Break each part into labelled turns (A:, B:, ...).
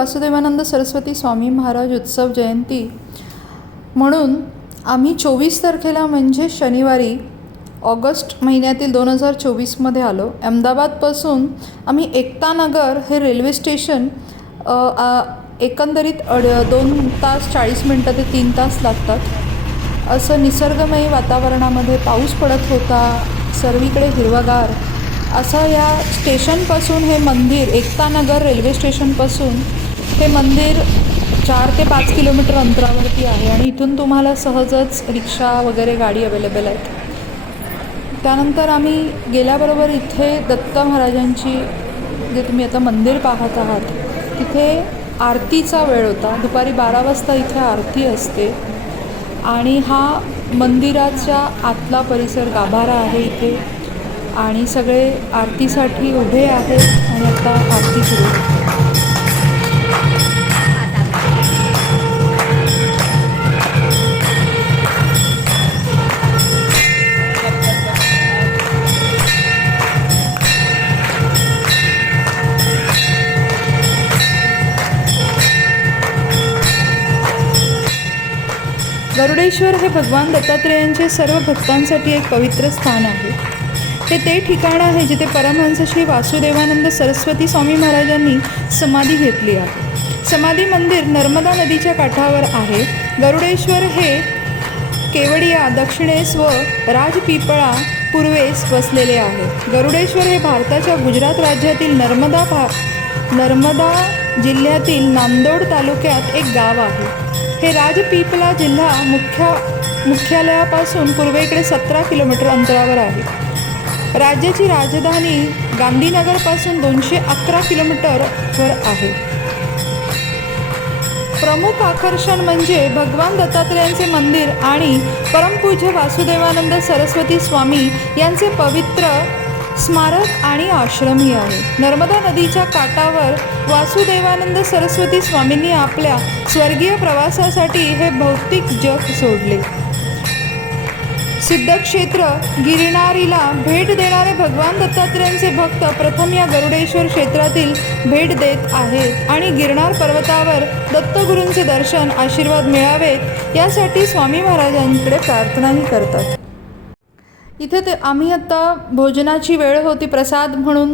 A: वासुदेवानंद सरस्वती स्वामी महाराज उत्सव जयंती. म्हणून आम्ही चोवीस तारखेला म्हणजे शनिवारी ऑगस्ट महिन्यातील दोन हजार चोवीसमध्ये आलो. अहमदाबादपासून आम्ही एकतानगर हे रेल्वे स्टेशन एकंदरीत अड दोन तास चाळीस मिनटं ते तीन तास लागतात. असं निसर्गमय वातावरणामध्ये पाऊस पडत होता सर्वीकडे हिरवगार. असं या स्टेशनपासून हे मंदिर एकतानगर रेल्वे स्टेशनपासून हे मंदिर चार ते पाच किलोमीटर अंतरावरती आहे आणि इथून तुम्हाला सहजच रिक्षा वगैरे गाडी अवेलेबल आहेत. त्यानंतर आम्ही गेल्याबरोबर इथे दत्त महाराजांची जे तुम्ही आता मंदिर पाहत आहात तिथे आरतीचा वेळ होता. दुपारी बारा वाजता इथे आरती असते आणि हा मंदिराच्या आतला परिसर गाभारा आहे इथे आणि सगळे आरतीसाठी उभे आहेत आणि आता आरती सुरू. गरुडेश्वर हे भगवान दत्तात्रेयांचे सर्व भक्तांसाठी एक पवित्र स्थान आहे. हे ते ठिकाण आहे जिथे परमहंस श्री वासुदेवानंद सरस्वती स्वामी महाराजांनी समाधी घेतली आहे. समाधी मंदिर नर्मदा नदीच्या काठावर आहे. गरुडेश्वर हे केवडिया दक्षिणेस व राजपिपळा पूर्वेस वसलेले आहे. गरुडेश्वर हे भारताच्या गुजरात राज्यातील नर्मदा भा नर्मदा जिल्ह्यातील नांदोड तालुक्यात एक गाव आहे. हे राजपीपला जिल्हा मुख्य मुख्यालयापासून पूर्वेकडे सतरा किलोमीटर अंतरावर आहे. राज्याची राजधानी गांधीनगरपासून दोनशे अकरा किलोमीटरवर आहे. प्रमुख आकर्षण म्हणजे भगवान दत्तात्रेयांचे मंदिर आणि परमपूज्य वासुदेवानंद सरस्वती स्वामी यांचे पवित्र स्मारक आणि आश्रमही आहे. नर्मदा नदीच्या काठावर वासुदेवानंद सरस्वती स्वामींनी आपल्या स्वर्गीय प्रवासासाठी हे भौतिक जग सोडले. सिद्धक्षेत्र गिरणारीला भेट देणारे भगवान दत्तात्रेयांचे भक्त प्रथम या गरुडेश्वर क्षेत्रातील भेट देत आहेत आणि गिरनार पर्वतावर दत्तगुरूंचे दर्शन आशीर्वाद मिळावेत यासाठी स्वामी महाराजांकडे प्रार्थनाही करतात. इथे ते आम्ही आत्ता भोजनाची वेळ होती प्रसाद म्हणून.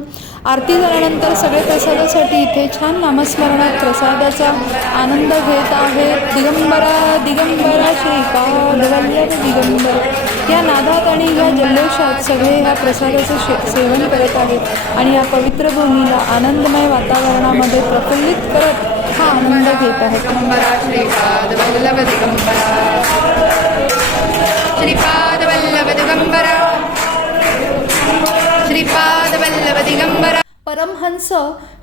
A: आरती झाल्यानंतर सगळे प्रसादासाठी इथे छान नामस्मरणात प्रसादाचा आनंद घेत आहेत दिगंबरा दिगंबरा श्रीपाद दिगंबर. या नादात आणि या जल्लोषात सगळे ह्या प्रसादाचं शे सेवन करत आहेत. आणि या पवित्र भूमीला आनंदमय वातावरणामध्ये प्रफुल्लित करत हा आनंद घेत आहेत.
B: श्रीपाद श्रीपाद
A: परमहंस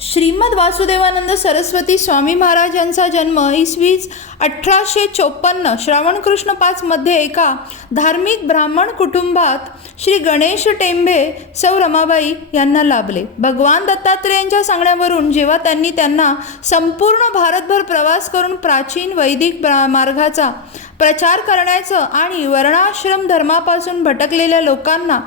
A: श्रीमद वासुदेवानंद सरस्वती स्वामी महाराज यांचा जन्म इसवी अठराशे चोपन्न श्रावण कृष्ण पाचमध्ये एका धार्मिक ब्राह्मण कुटुंबात श्री गणेश टेंबे सौ रमाबाई यांना लाभले. भगवान दत्तात्रेयांच्या सांगण्यावरून जेव्हा त्यांनी त्यांना संपूर्ण भारतभर प्रवास करून प्राचीन वैदिक ब्रा- मार्गाचा प्रचार करण्याचं आणि वर्णाश्रम धर्मापासून भटकलेल्या लोकांना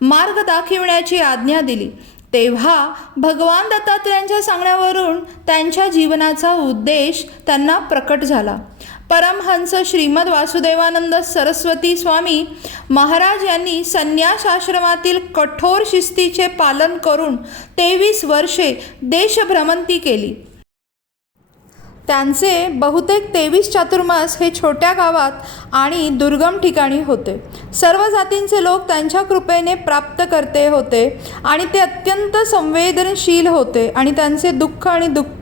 A: मार्ग दाखविण्याची आज्ञा दिली. तेव्हा भगवान दत्तात्र्यांच्या सांगण्यावरून त्यांच्या जीवनाचा उद्देश त्यांना प्रकट झाला. परमहंस श्रीमद वासुदेवानंद सरस्वती स्वामी महाराज यांनी संन्यास आश्रमातील कठोर शिस्तीचे पालन करून तेवीस वर्षे देशभ्रमंती केली. त्यांचे बहुतेक तेवीस चातुर्मास हे छोट्या गावात आणि दुर्गम ठिकाणी होते. सर्व जातींचे लोक त्यांच्या कृपेने प्राप्त करते होते आणि ते अत्यंत संवेदनशील होते आणि त्यांचे दुःख आणि दुःख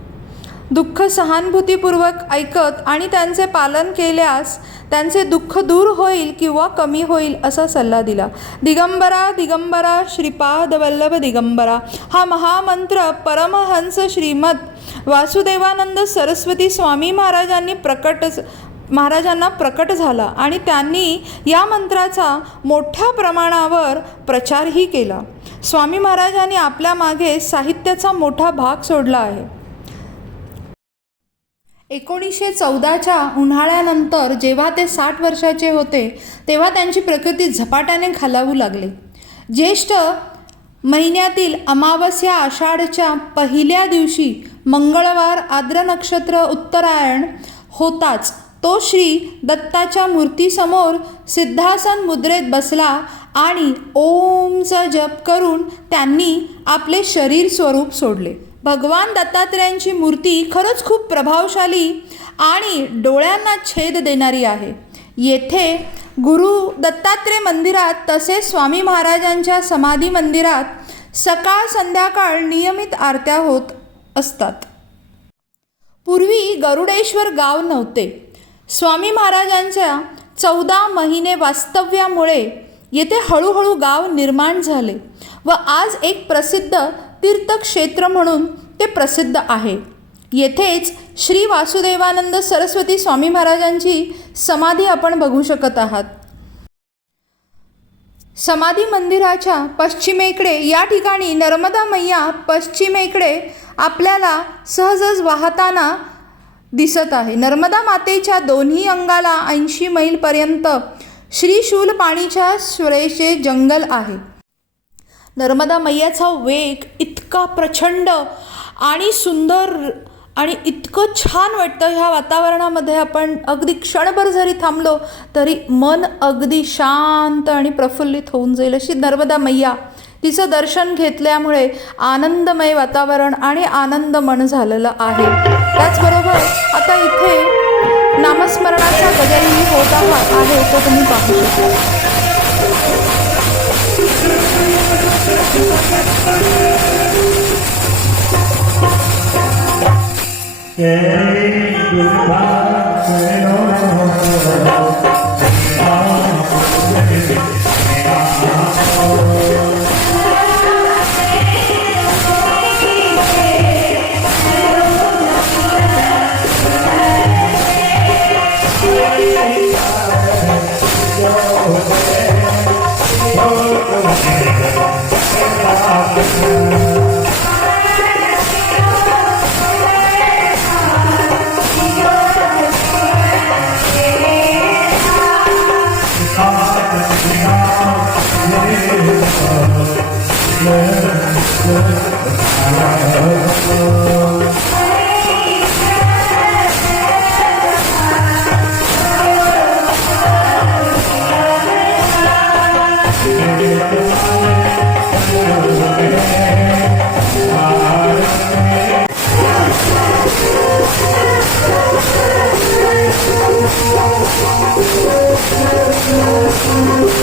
A: दुःख सहानुभूतीपूर्वक ऐकत आणि त्यांचे पालन केल्यास त्यांचे दुःख दूर होईल किंवा कमी होईल असा सल्ला दिला. दिगंबरा दिगंबरा श्रीपाद वल्लभ दिगंबरा हा महामंत्र परमहंस श्रीमद वासुदेवानंद सरस्वती स्वामी महाराजांनी प्रकट महाराजांना प्रकट झाला आणि त्यांनी या मंत्राचा मोठ्या प्रमाणावर प्रचारही केला. स्वामी महाराजांनी आपल्या मागे साहित्याचा मोठा भाग सोडला आहे. एकोणीसशे चौदाच्या उन्हाळ्यानंतर जेव्हा ते साठ वर्षाचे होते तेव्हा त्यांची प्रकृती झपाट्याने खालावू लागली. ज्येष्ठ महिन्यातील अमावस्या आषाढच्या पहिल्या दिवशी मंगळवार आद्र नक्षत्र उत्तरायण होताच तो श्री दत्ताच्या मूर्तीसमोर सिद्धासन मुद्रेत बसला आणि ओमचा जप करून त्यांनी आपले शरीर स्वरूप सोडले. भगवान दत्तात्रेयांची मूर्ती खरंच खूप प्रभावशाली आणि डोळ्यांना छेद देणारी आहे. येथे गुरु दत्तात्रेय मंदिरात तसेच स्वामी महाराजांच्या समाधी मंदिरात सकाळ संध्याकाळ नियमित आरत्या होत असतात. पूर्वी गरुडेश्वर गाव नव्हते. स्वामी महाराजांच्या चौदा महिने वास्तव्यामुळे येथे हळूहळू गाव निर्माण झाले व आज एक प्रसिद्ध तीर्थक्षेत्र म्हणून ते प्रसिद्ध आहे. येथेच श्री वासुदेवानंद सरस्वती स्वामी महाराजांची समाधी आपण बघू शकत आहात. समाधी मंदिराच्या पश्चिमेकडे या ठिकाणी नर्मदा मैया पश्चिमेकडे आपल्याला सहजच वाहताना दिसत आहे. नर्मदा मातेच्या दोन्ही अंगाला ऐंशी मैलपर्यंत श्रीशूल पाणीच्या सुरेचे जंगल आहे. नर्मदा मैयाचा वेग इतका प्रचंड आणि सुंदर आणि इतकं छान वाटतं. ह्या वातावरणामध्ये आपण अगदी क्षणभर जरी थांबलो तरी मन अगदी शांत आणि प्रफुल्लित होऊन जाईल अशी नर्मदा मैया तिचं दर्शन घेतल्यामुळे आनंदमय वातावरण आणि आनंदमन झालेलं आहे. त्याचबरोबर आता इथे नामस्मरणाचा गजरही होत आहे आहे तो तुम्ही पाहू शकता. Oh, आनंद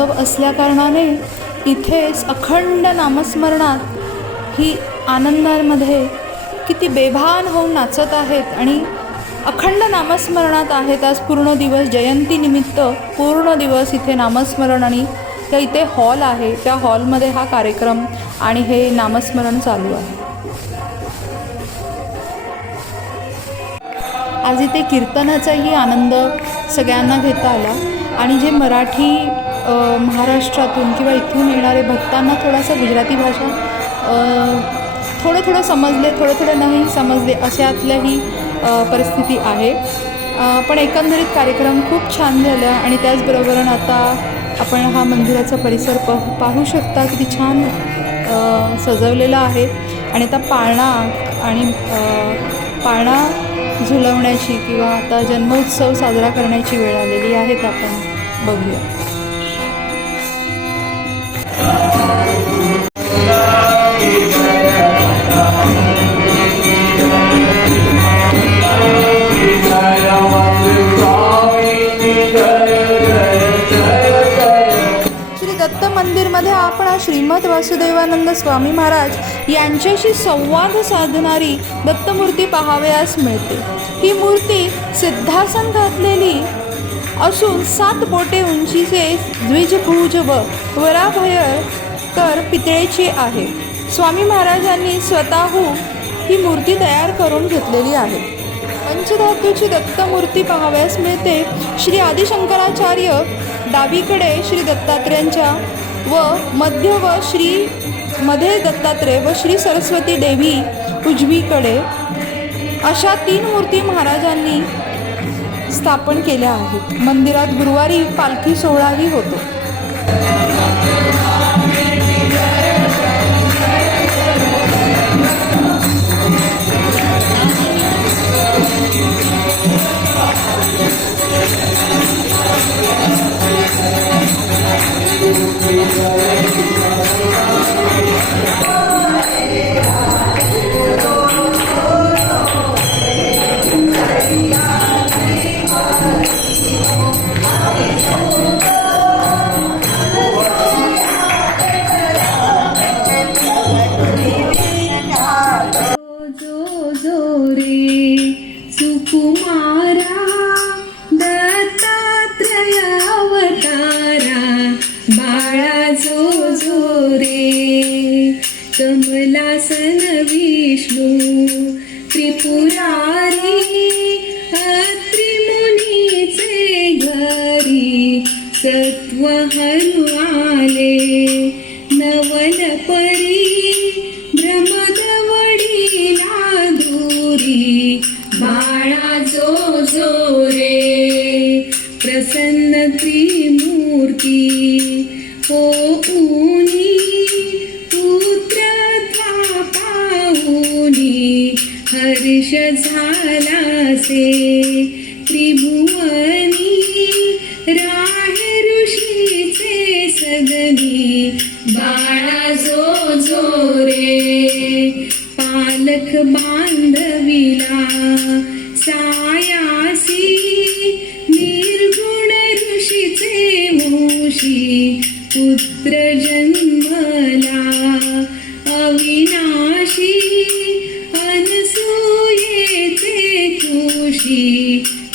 A: उत्सव असल्याकारणाने इथेच अखंड नामस्मरणात ही आनंदामध्ये किती बेभान होऊन नाचत आहेत आणि अखंड नामस्मरणात आहेत आज पूर्ण दिवस जयंतीनिमित्त पूर्ण दिवस इथे नामस्मरण आणि त्या इथे हॉल आहे. त्या हॉलमध्ये हा कार्यक्रम आणि हे नामस्मरण चालू आहे. आज इथे कीर्तनाचाही आनंद सगळ्यांना घेता आला. आणि जे मराठी महाराष्ट्रातून किंवा इथून येणारे भक्तांना थोडासा गुजराती भाषा थोडं थोडं समजले थोडं थोडं नाही समजले अशातल्याही परिस्थिती आहे. पण एकंदरीत कार्यक्रम खूप छान झाला आणि त्याचबरोबर आता आपण हा मंदिराचा परिसर प पाहू शकता किती छान सजवलेला आहे. आणि आता पाळणा आणि पाळणा झुलवण्याची किंवा आता जन्मोत्सव साजरा करण्याची वेळ आलेली आहे आपण बघूया.
C: मंदिरमध्ये वासुदेवानंद स्वामी महाराज यांच्याशी संवाद साधणारी दत्तमूर्ती पाहावयास मिळते. ही मूर्ती सिद्धासन घातलेली असून सात बोटे उंचीचे द्विजभुज व वराभयकर पितळेची आहे. स्वामी महाराजांनी स्वतःहून ही मूर्ती तयार करून घेतलेली आहे. पंचधातूची दत्तमूर्ती पाहावयास मिळते श्री आदिशंकराचार्य डावीकडे श्री दत्तात्र्यांच्या व मध्य व श्री मध्ये दत्तात्रेय व श्री सरस्वती देवी उजवीकडे. अशा तीन मूर्ती महाराजांनी स्थापन केल्या आहेत. मंदिरात गुरुवारी पालखी सोहळाही होतो.
A: कुमारा दत्तात्रय अवतारा बाळा जो जो रे कमलासन विष्णू. मोशी पुत्र जन्मला अविनाशी अनसूयेचे खुशी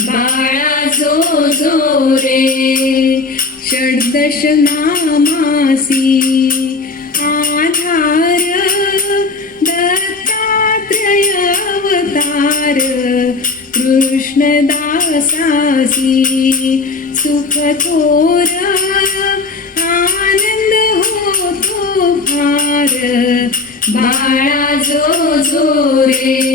A: बाळा जो जो रे षड्दश नामासी आधार दत्तात्रय अवतार कृष्णदासासी सुख आनंद होतो फार. बाळा जो जो रे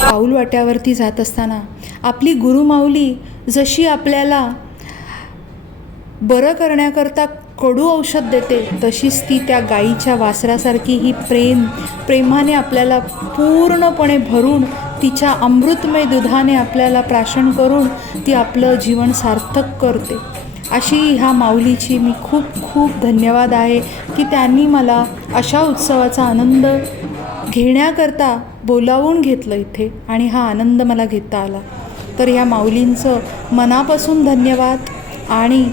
A: पाऊल वाट्यावरती जात असताना आपली गुरुमाऊली जशी आपल्याला बरं करण्याकरता कडू औषध देते तशीच ती त्या गाईच्या वासरासारखी ही प्रेम प्रेमाने आपल्याला पूर्णपणे भरून तिच्या अमृतमय दुधाने आपल्याला प्राशन करून ती आपलं जीवन सार्थक करते. अशी ह्या माऊलीची मी खूप खूप धन्यवाद आहे की त्यांनी मला अशा उत्सवाचा आनंद घेण्याकरता बोलावून घेतलं इथे आणि हा आनंद मला घेता आला. तर ह्या माऊलींचं मनापासून धन्यवाद आणि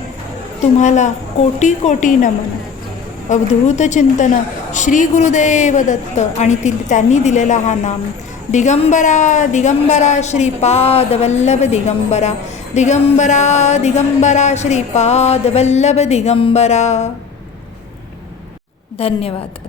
A: तुम्हाला कोटी कोटी नमन. अवधूत चिंतन श्री गुरुदेव दत्त आणि ती त्यांनी दिलेला हा नाम. दिगंबरा दिगंबरा श्रीपाद वल्लभ दिगंबरा. दिगंबरा दिगंबरा श्रीपाद वल्लभ दिगंबरा. धन्यवाद.